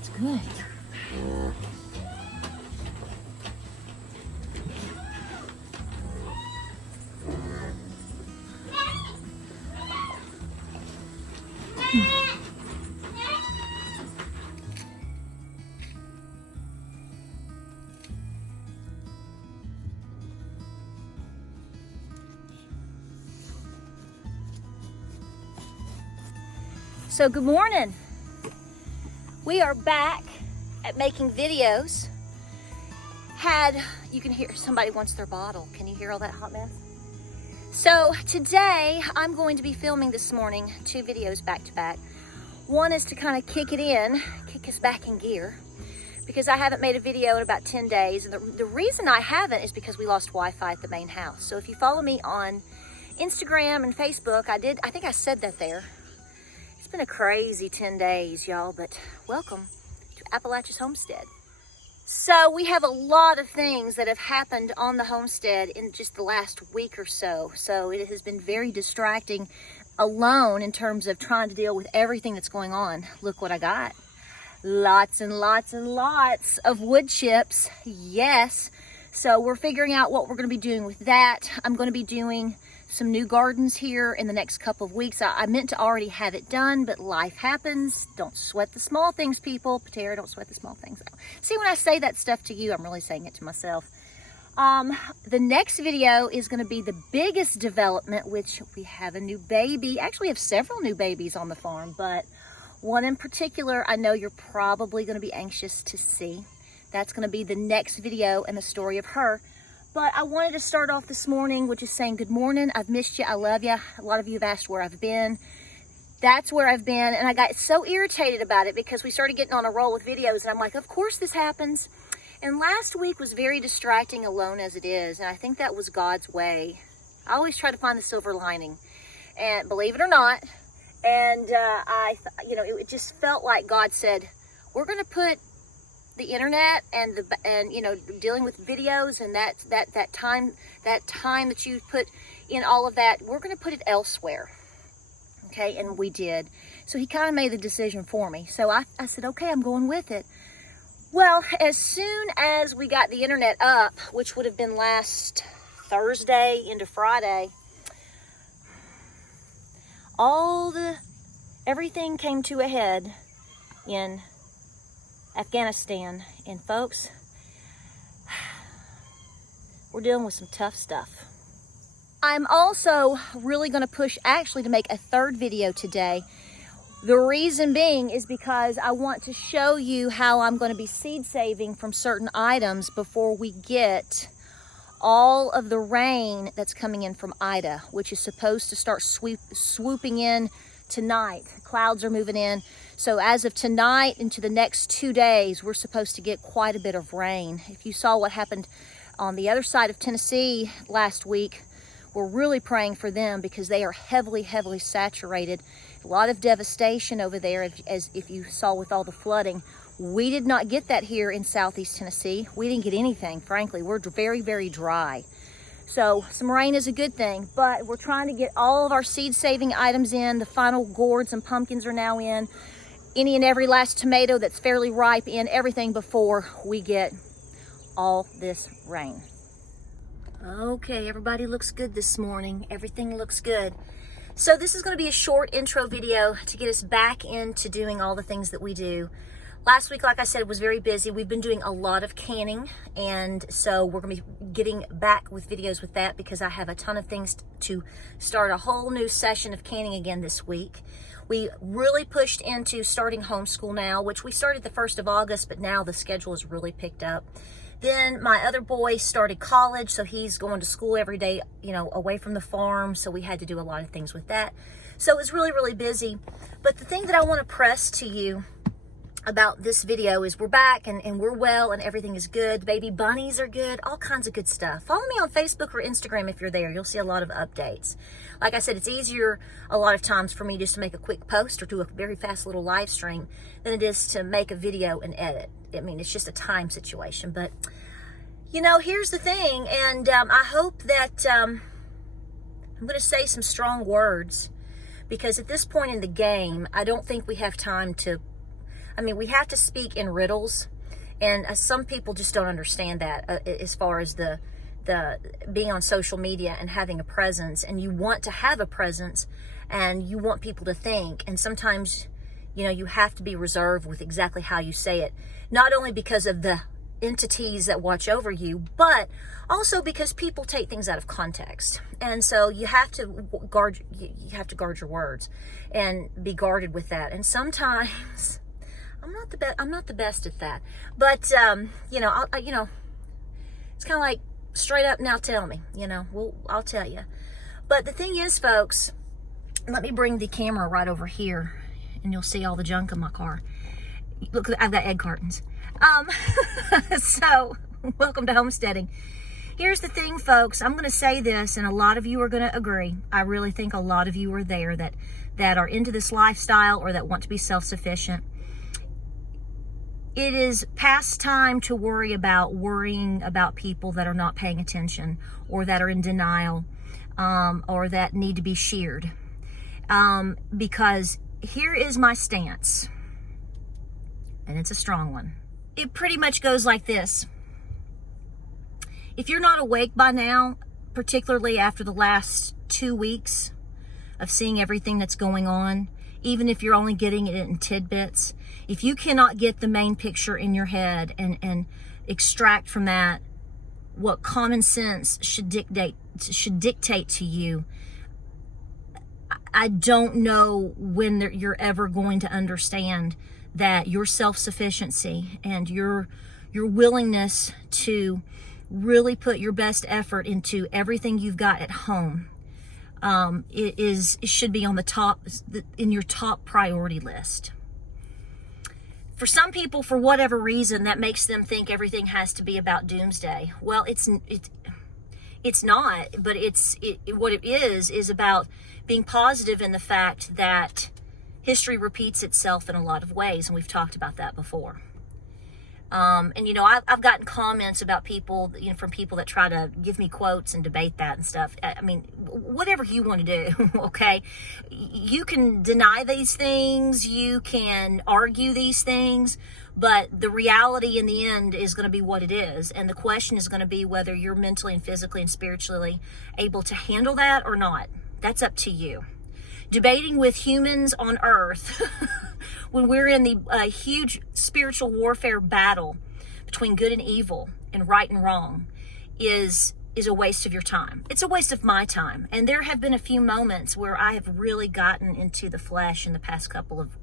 That's good. So good morning. We are back at making videos. You can hear somebody wants their bottle. Can you hear all that hot mess? So today I'm going to be filming this morning 2 videos back to back. One is to kind of kick us back in gear, because I haven't made a video in about 10 days. And the reason I haven't is because we lost Wi-Fi at the main house. So if you follow me on Instagram and Facebook, I think I said that there. It's been a crazy 10 days, y'all, but welcome to Appalachia's Homestead. So we have a lot of things that have happened on the homestead in just the last week or so. So it has been very distracting alone in terms of trying to deal with everything that's going on. Look what I got. Lots and lots and lots of wood chips. Yes. So we're figuring out what we're going to be doing with that. I'm going to be doing some new gardens here in the next couple of weeks. I meant to already have it done, but life happens. Don't sweat the small things, people. Patera, don't sweat the small things. See, when I say that stuff to you, I'm really saying it to myself. The next video is going to be the biggest development, which we have a new baby. Actually, we have several new babies on the farm, but one in particular, I know you're probably going to be anxious to see. That's going to be the next video and the story of her. But I wanted to start off this morning with just saying good morning. I've missed you. I love you. A lot of you have asked where I've been. That's where I've been. And I got so irritated about it because we started getting on a roll with videos. And I'm like, of course this happens. And last week was very distracting alone as it is. And I think that was God's way. I always try to find the silver lining. And believe it or not. And it just felt like God said, we're going to put the internet and dealing with videos and that time that you put in all of that, we're going to put it elsewhere. Okay, and we did. So he kind of made the decision for me. So I said, okay, I'm going with it. Well, as soon as we got the internet up, which would have been last Thursday into Friday, everything came to a head in Afghanistan. And folks, we're dealing with some tough stuff. I'm also really going to push actually to make a 3rd video today. The reason being is because I want to show you how I'm going to be seed saving from certain items before we get all of the rain that's coming in from Ida, which is supposed to start swooping in tonight. Clouds are moving in. So as of tonight into the next 2 days, we're supposed to get quite a bit of rain. If you saw what happened on the other side of Tennessee last week, we're really praying for them because they are heavily, heavily saturated. A lot of devastation over there, as if you saw with all the flooding. We did not get that here in Southeast Tennessee. We didn't get anything, frankly. We're very, very dry. So some rain is a good thing, but we're trying to get all of our seed saving items in. The final gourds and pumpkins are now in. Any and every last tomato that's fairly ripe in, everything before we get all this rain. Okay, everybody looks good this morning. Everything looks good. So this is going to be a short intro video to get us back into doing all the things that we do. Last week, like I said, was very busy. We've been doing a lot of canning, and so we're going to be getting back with videos with that because I have a ton of things to start a whole new session of canning again this week. We really pushed into starting homeschool now, which we started the 1st of August, but now the schedule is really picked up. Then my other boy started college, so he's going to school every day, away from the farm, so we had to do a lot of things with that. So it was really, really busy. But the thing that I want to press to you about this video is we're back and we're well and everything is good. The baby bunnies are good, all kinds of good stuff. Follow me on Facebook or Instagram if you're there. You'll see a lot of updates. Like I said, it's easier a lot of times for me just to make a quick post or do a very fast little live stream than it is to make a video and edit. I mean, it's just a time situation. But, here's the thing, and I hope that I'm going to say some strong words because at this point in the game, I don't think we have time to I mean, we have to speak in riddles, and some people just don't understand that as far as the being on social media and having a presence, and you want to have a presence and you want people to think, and sometimes, you know, you have to be reserved with exactly how you say it, not only because of the entities that watch over you, but also because people take things out of context. And so you have to guard your words and be guarded with that. And sometimes I'm not the best at that, but you know, it's kind of like, straight up, now tell me, you know, well, I'll tell you. But the thing is, folks, let me bring the camera right over here and you'll see all the junk in my car. Look, I've got egg cartons. So welcome to homesteading. Here's the thing, folks, I'm going to say this, and a lot of you are going to agree. I really think a lot of you are there that are into this lifestyle or that want to be self-sufficient. It is past time to worrying about people that are not paying attention or that are in denial, or that need to be sheared. Because here is my stance, and it's a strong one. It pretty much goes like this. If you're not awake by now, particularly after the last 2 weeks of seeing everything that's going on, even if you're only getting it in tidbits, if you cannot get the main picture in your head and extract from that what common sense should dictate to you, I don't know when you're ever going to understand that your self-sufficiency and your willingness to really put your best effort into everything you've got at home it should be on the top, in your top priority list. For some people, for whatever reason, that makes them think everything has to be about doomsday. Well, it's not, but what it is about being positive in the fact that history repeats itself in a lot of ways, and we've talked about that before. And you know, I've gotten comments about people, you know, from people that try to give me quotes and debate that and stuff. I mean, whatever you want to do, okay? You can deny these things, you can argue these things, but the reality in the end is going to be what it is. And the question is going to be whether you're mentally and physically and spiritually able to handle that or not. That's up to you. Debating with humans on earth when we're in the huge spiritual warfare battle between good and evil and right and wrong is a waste of your time. It's a waste of my time. And there have been a few moments where I have really gotten into the flesh in the past couple of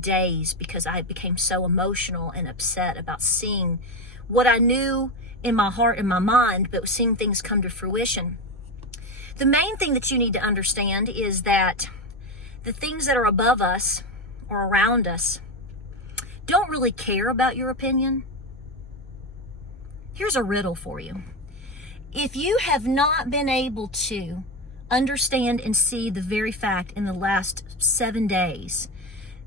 days because I became so emotional and upset about seeing what I knew in my heart and my mind, but seeing things come to fruition. The main thing that you need to understand is that the things that are above us or around us don't really care about your opinion. Here's a riddle for you. If you have not been able to understand and see the very fact in the last 7 days,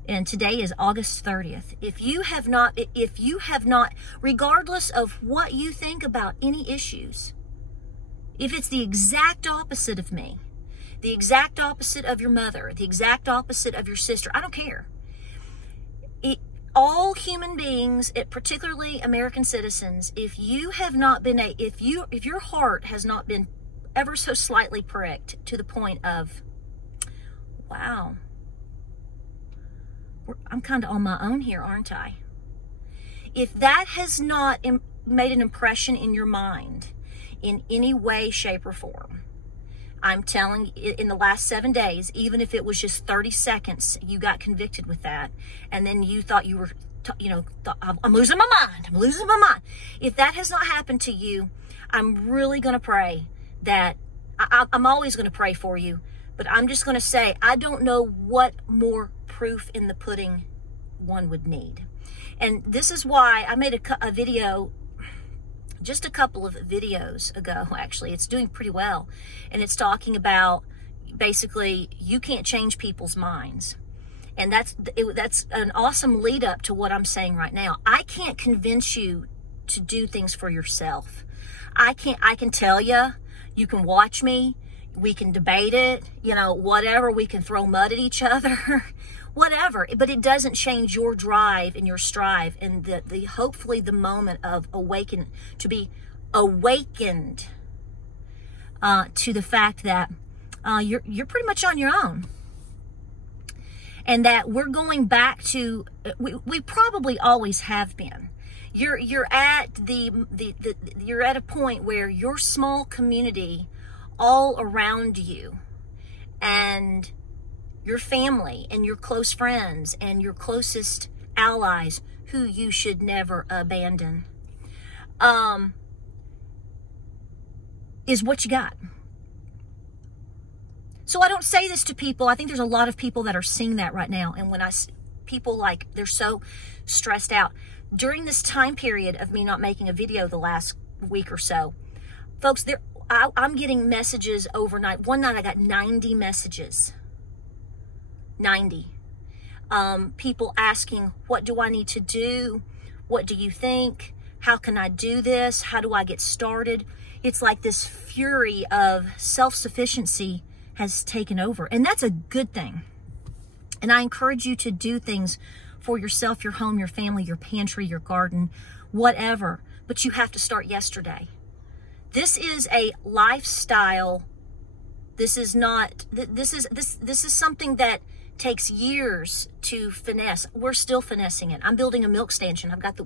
and today is August 30th, if you have not, regardless of what you think about any issues, if it's the exact opposite of me, the exact opposite of your mother, the exact opposite of your sister, I don't care. All human beings, particularly American citizens, if your heart has not been ever so slightly pricked to the point of, wow, I'm kind of on my own here, aren't I? If that has not made an impression in your mind in any way, shape, or form, I'm telling you, in the last 7 days, even if it was just 30 seconds, you got convicted with that, and then you thought you were, I'm losing my mind. I'm losing my mind. If that has not happened to you, I'm really going to pray that, I'm always going to pray for you, but I'm just going to say, I don't know what more proof in the pudding one would need. And this is why I made a video just a couple of videos ago, actually. It's doing pretty well. And it's talking about, basically, you can't change people's minds. And that's an awesome lead up to what I'm saying right now. I can't convince you to do things for yourself. I can tell you, you can watch me, we can debate it, whatever, we can throw mud at each other, whatever, but it doesn't change your drive and your strive and the hopefully the moment of to be awakened to the fact that you're pretty much on your own, and that we're going back to we probably always have been. You're at you're at a point where your small community all around you, and your family and your close friends and your closest allies who you should never abandon, is what you got. So I don't say this to people. I think there's a lot of people that are seeing that right now. And when people like, they're so stressed out. During this time period of me not making a video the last week or so, folks, I'm getting messages overnight. One night I got 90 messages. 90. People asking, what do I need to do? What do you think? How can I do this? How do I get started? It's like this fury of self-sufficiency has taken over. And that's a good thing. And I encourage you to do things for yourself, your home, your family, your pantry, your garden, whatever. But you have to start yesterday. This is a lifestyle. This is not, this is something that takes years to finesse. We're still finessing it. I'm building a milk station. I've got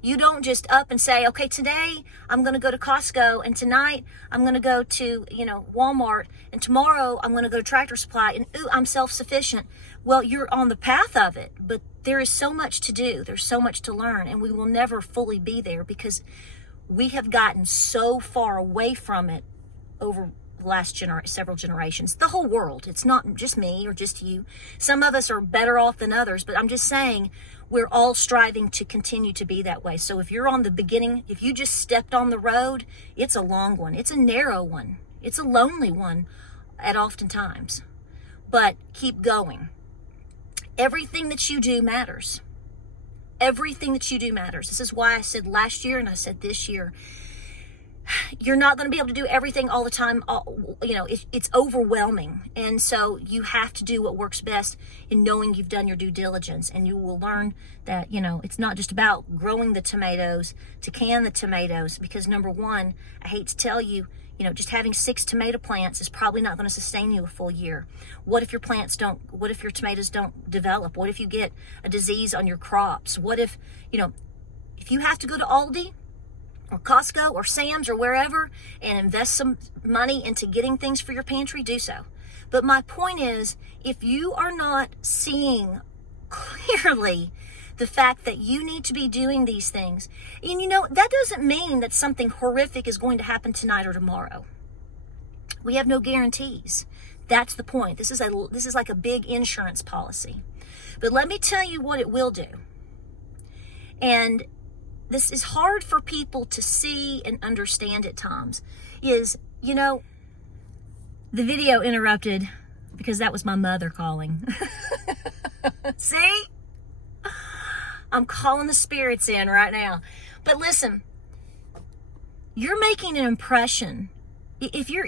you don't just up and say, okay, today I'm going to go to Costco, and tonight I'm going to go to, Walmart, and tomorrow I'm going to go to Tractor Supply, and ooh, I'm self-sufficient. Well, you're on the path of it, but there is so much to do. There's so much to learn, and we will never fully be there because we have gotten so far away from it over the last several generations. The whole world. It's not just me or just you. Some of us are better off than others, but I'm just saying we're all striving to continue to be that way. So if you're on the beginning, if you just stepped on the road, it's a long one. It's a narrow one. It's a lonely one at oftentimes. But keep going. Everything that you do matters. Everything that you do matters. This is why I said last year and I said this year, you're not going to be able to do everything all the time. It's overwhelming. And so you have to do what works best in knowing you've done your due diligence. And you will learn that, it's not just about growing the tomatoes to can the tomatoes. Because number one, I hate to tell you, just having 6 tomato plants is probably not going to sustain you a full year. What if your tomatoes don't develop? What if you get a disease on your crops? What if you have to go to Aldi or Costco or Sam's or wherever and invest some money into getting things for your pantry, do so. But my point is, if you are not seeing clearly the fact that you need to be doing these things, and that doesn't mean that something horrific is going to happen tonight or tomorrow. We have no guarantees. That's the point. This is like a big insurance policy. But let me tell you what it will do. And this is hard for people to see and understand at times, is, the video interrupted because that was my mother calling. See? I'm calling the spirits in right now. But listen, you're making an impression. If you're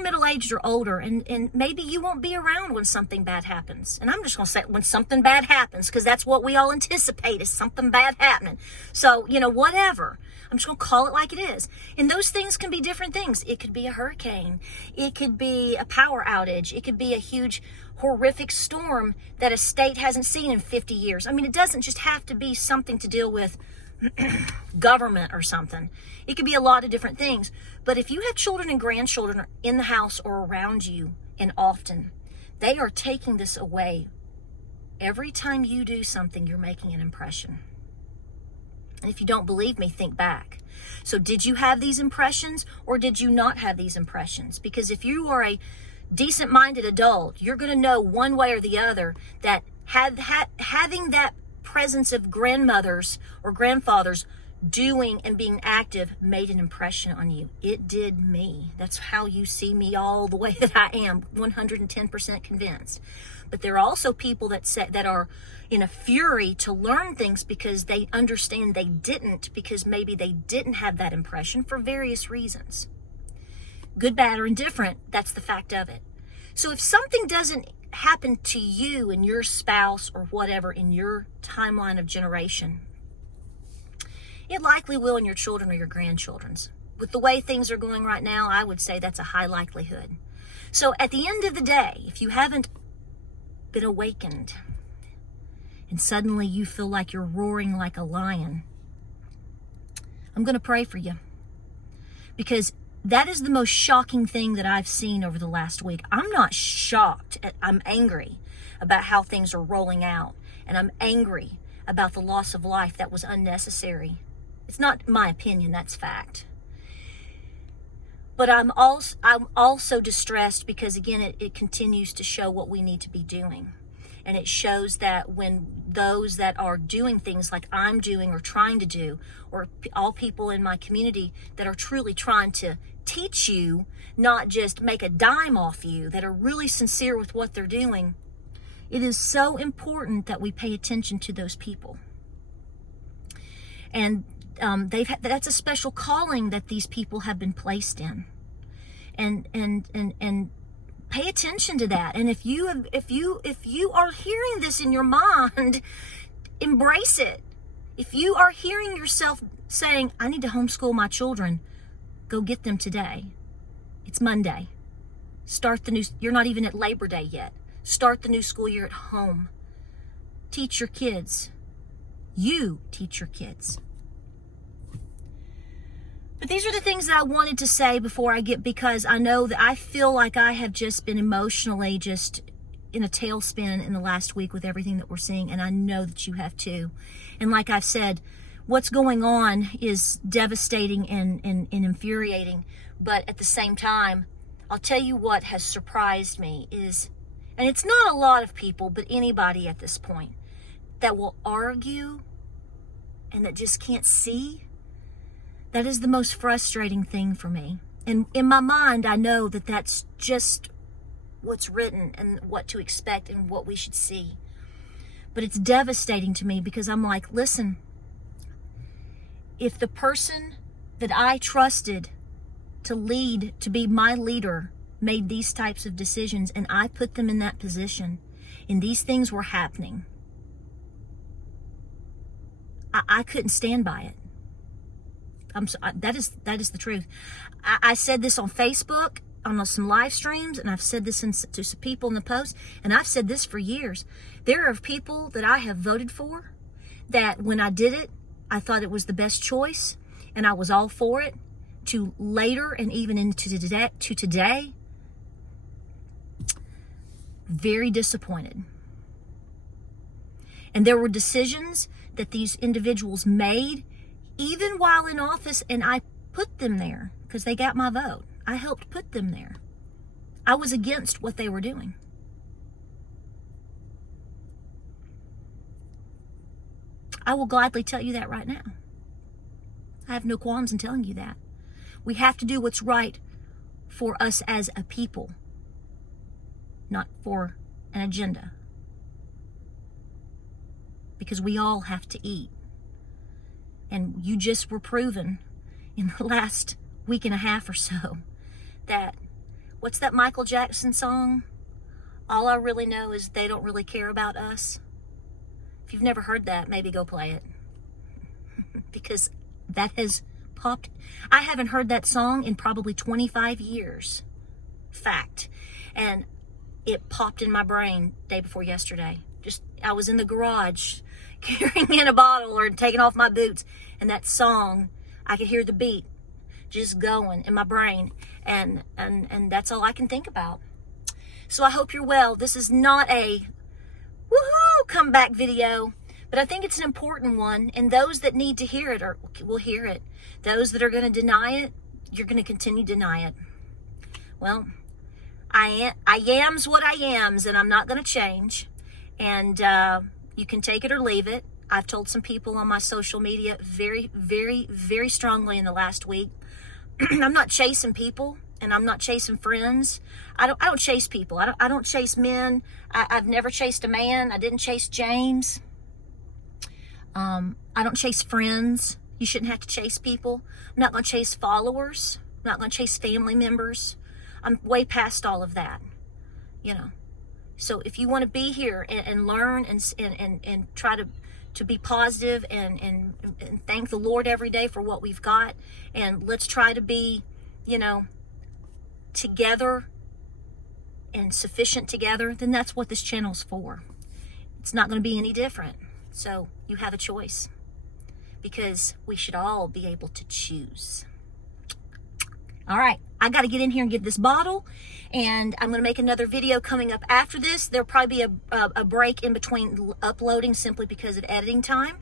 middle-aged or older, and maybe you won't be around when something bad happens. And I'm just going to say when something bad happens, because that's what we all anticipate, is something bad happening. So, whatever. I'm just going to call it like it is. And those things can be different things. It could be a hurricane. It could be a power outage. It could be a huge, horrific storm that a state hasn't seen in 50 years. I mean, it doesn't just have to be something to deal with government or something. It could be a lot of different things. But if you have children and grandchildren in the house or around you, and often, they are taking this away. Every time you do something, you're making an impression. And if you don't believe me, think back. So did you have these impressions, or did you not have these impressions? Because if you are a decent-minded adult, you're going to know one way or the other that having that presence of grandmothers or grandfathers doing and being active made an impression on you. It did me. That's how you see me all the way that I am, 110% convinced. But there are also people that are in a fury to learn things because they understand they didn't, because maybe they didn't have that impression for various reasons. Good, bad, or indifferent, that's the fact of it. So if something doesn't happened to you and your spouse or whatever in your timeline of generation, it likely will in your children or your grandchildren's. With the way things are going right now, I would say that's a high likelihood. So at the end of the day, if you haven't been awakened and suddenly you feel like you're roaring like a lion, I'm going to pray for you, because that is the most shocking thing that I've seen over the last week. I'm not shocked. I'm angry about how things are rolling out, and I'm angry about the loss of life that was unnecessary. It's not my opinion, that's fact. But I'm also distressed because, again, it continues to show what we need to be doing. And it shows that when those that are doing things like I'm doing or trying to do, or all people in my community that are truly trying to teach you, not just make a dime off you, that are really sincere with what they're doing, it is so important that we pay attention to those people. And that's a special calling that these people have been placed in, and pay attention to that. And if you are hearing this in your mind, embrace it. If you are hearing yourself saying, I need to homeschool my children, go get them today. It's Monday. You're not even at Labor Day yet. Start the new school year at home. Teach your kids. You teach your kids. But these are the things that I wanted to say before because I know that I feel like I have just been emotionally just in a tailspin in the last week with everything that we're seeing, and I know that you have too. And like I've said, what's going on is devastating and infuriating, but at the same time, I'll tell you what has surprised me is, and it's not a lot of people, but anybody at this point that will argue and that just can't see. That is the most frustrating thing for me. And in my mind, I know that that's just what's written and what to expect and what we should see. But it's devastating to me because I'm like, listen, if the person that I trusted to lead, to be my leader, made these types of decisions and I put them in that position and these things were happening, I couldn't stand by it. That is the truth. I said this on Facebook, on some live streams, and I've said this to some people in the post, and I've said this for years. There are people that I have voted for that when I did it, I thought it was the best choice, and I was all for it, to later and even into today, very disappointed. And there were decisions that these individuals made even while in office, and I put them there because they got my vote. I helped put them there. I was against what they were doing. I will gladly tell you that right now. I have no qualms in telling you that. We have to do what's right for us as a people, not for an agenda. Because we all have to eat. And you just were proven in the last week and a half or so that, what's that Michael Jackson song? All I really know is they don't really care about us. If you've never heard that, maybe go play it. Because that has popped. I haven't heard that song in probably 25 years. Fact. And it popped in my brain day before yesterday. I was in the garage carrying in a bottle or taking off my boots, and that song, I could hear the beat just going in my brain, and that's all I can think about. So I hope you're well. This is not a woohoo comeback video, but I think it's an important one, and those that need to hear it will hear it. Those that are going to deny it, you're going to continue to deny it. Well, I am's what I am's, and I'm not going to change. And you can take it or leave it. I've told some people on my social media very, very, very strongly in the last week, I'm not chasing people, and I'm not chasing friends. I don't chase people. I don't chase men. I've never chased a man. I didn't chase James. I don't chase friends. You shouldn't have to chase people. I'm not going to chase followers. I'm not going to chase family members. I'm way past all of that. You know, So if you want to be here and learn and try to be positive and thank the Lord every day for what we've got, and let's try to be, you know, together and sufficient together, then that's what this channel's for. It's not going to be any different. So you have a choice, because we should all be able to choose. All right, I got to get in here and get this bottle, and I'm going to make another video coming up after this. There'll probably be a break in between uploading simply because of editing time,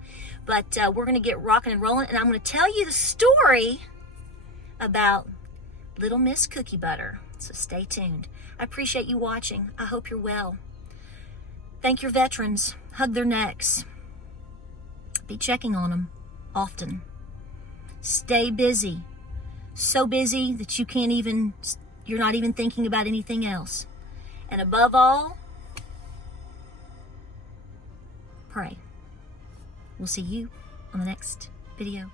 but we're going to get rocking and rolling, and I'm going to tell you the story about Little Miss Cookie Butter. So stay tuned. I appreciate you watching. I hope you're well. Thank your veterans. Hug their necks. Be checking on them often. Stay busy. So busy that you're not even thinking about anything else. And above all, pray. We'll see you on the next video.